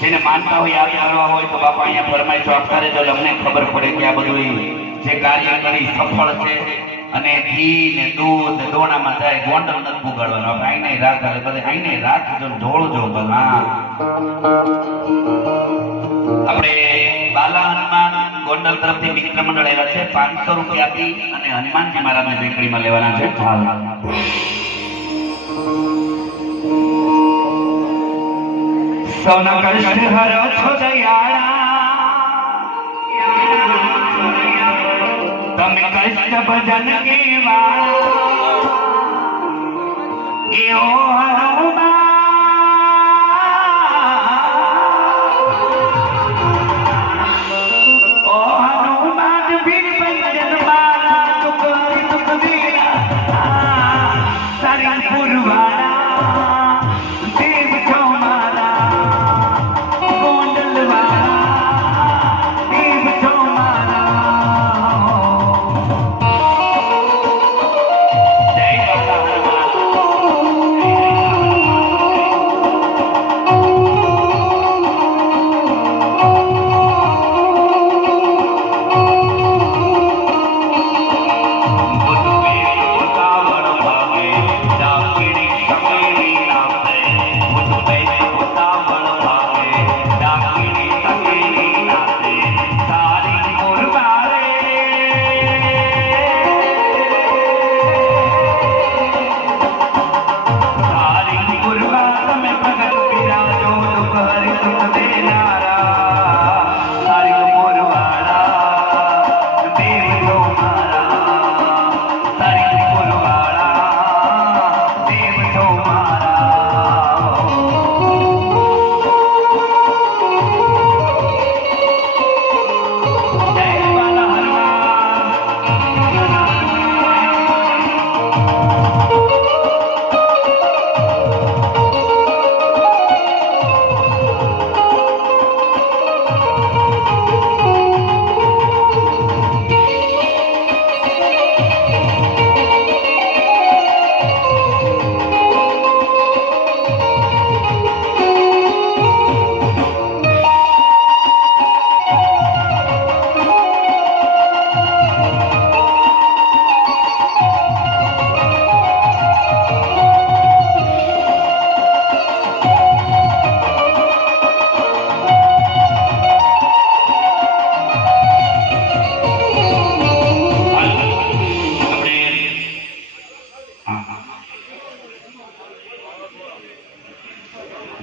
જેને માનતા હોય યાદ કરવા હોય તો બાપા અહીંયા ફરમાઈશો આપતા રહેજો એટલે અમને ખબર પડે કે આ બધું જે કાર્ય કરી સફળ છે અને ઘી ને દૂધ ને દોણામાં જાય ગોંડલ નથી પુગાડવાનો આપણે આઈને રાત હાલે બધે આઈને રાત જો ઢોળજો ભલા આપણે બાલા હનુમાન ગોંડલ તરફથી મિત્ર મંડળ આવ્યા છે 500 રૂપિયા આપી અને હનુમાનજી મહારાજને બેકરીમાં લેવાના છે સૌના કષ્ટ હરો છો દયાળા તમે કષ્ટ ભજન કે વાળા એઓ હનુમાન ભીર ભજન મારા દુઃખ દુઃખ દીરા સારી પુરવાળા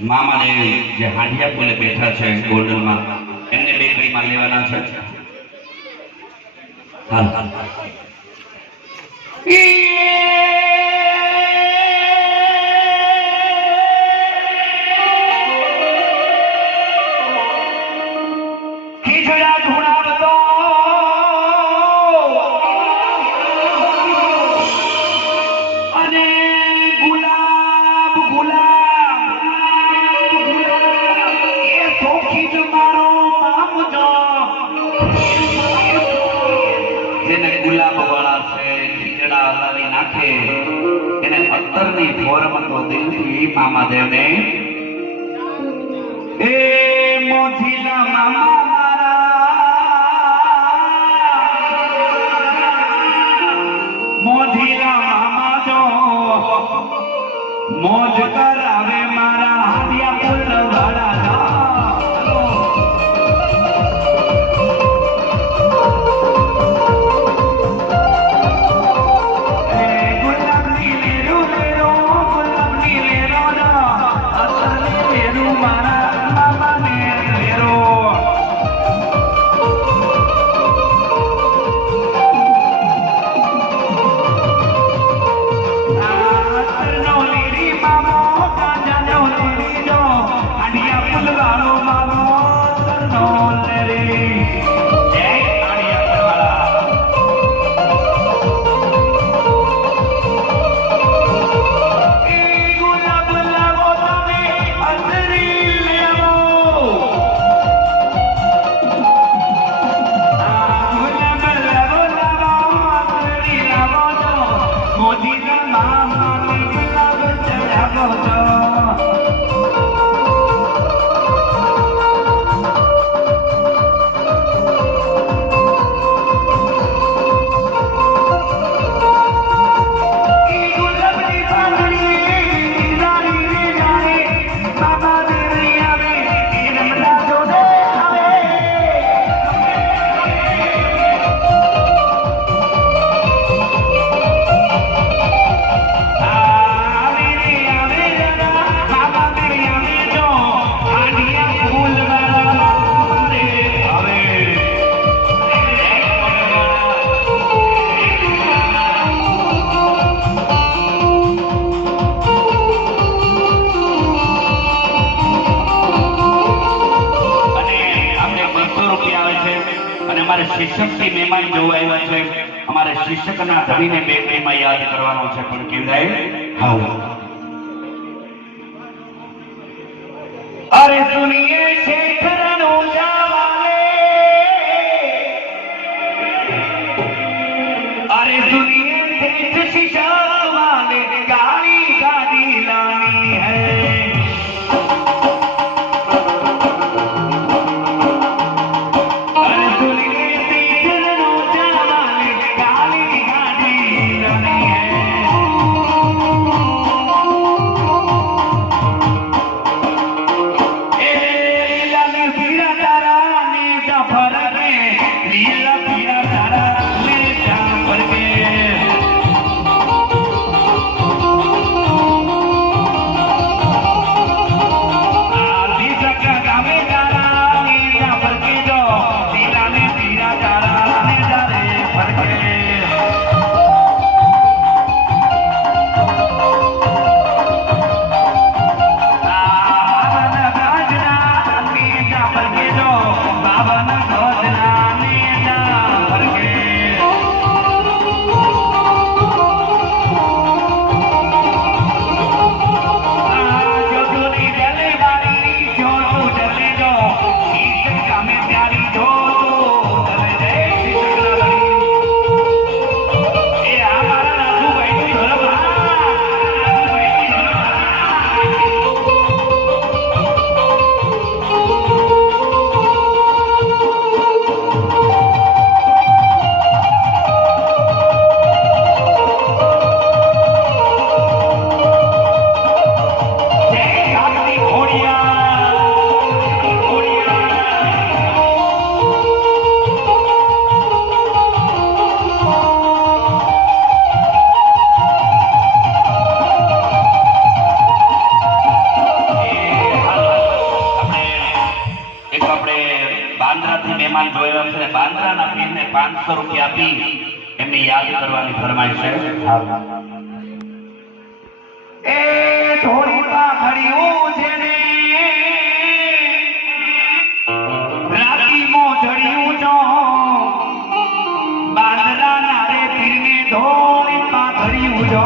મામાને જે હાંડિયા બોલે બેઠા છે ગોલ્ડનમાં એમને બેકરીમાં લેવાના છે હાલ ખીજડા ધુણાવતો અને ગુલાબ ગુલાબ એ સોખી જ મારો મામજો જેને ગુલાબ વાળા છે ખીજડા હલાવી નાખે એને અત્તરની ફોરમાં તો દિલથી મામાદેવને એ મોજીલા મામા મોજીલા મામા જો મોજ કરાવે મારા હાડિયા પુલ વાળા ગુલાબની લેરો લેરો ગુલાબની લેરો અત્તરની લેરો મારા મામાને લેરો શિક્ષકથી મહેમાન જોવા આવ્યા છે અમારે શિક્ષકના ધણીને બે મહિમા યાદ કરવાનો છે પણ કેવડાય હાઉ અરે સુનિએ શેખરનો જાવાલે અરે સુનિએ શેખ શિશાવાલે ગાડી ગાડી લાની હૈ लीला पीरा तारा ले जा पर के 500 રૂપિયા આપી એમને યાદ કરવાની ફરમાઈશ છે. એ ધોળી પાઘડિયું છે ને રાતી મોજડિયું જો બાંદરા નારે પીરને ધોળી પાઘડિયું જો